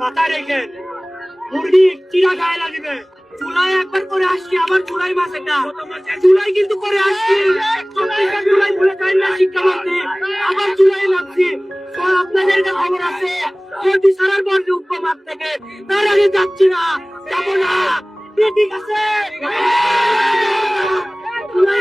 মাথা রেখেন, মুরগি চিরা গায়ে লাগবে। জুলাই একবার করে আসছি, আবার জুলাই মাস এটা, জুলাই কিন্তু করে আসছি, 24 জুলাই ভুলে যাই না শিক্ষামন্ত্রী, আবার জুলাই লাগছি। তো আপনাদের যে খবর আছে, কোটি সারার পর যে উঠবো মাঠ থেকে, তার আগে যাচ্ছি না, যাবো না, ঠিক আছে? জুলাই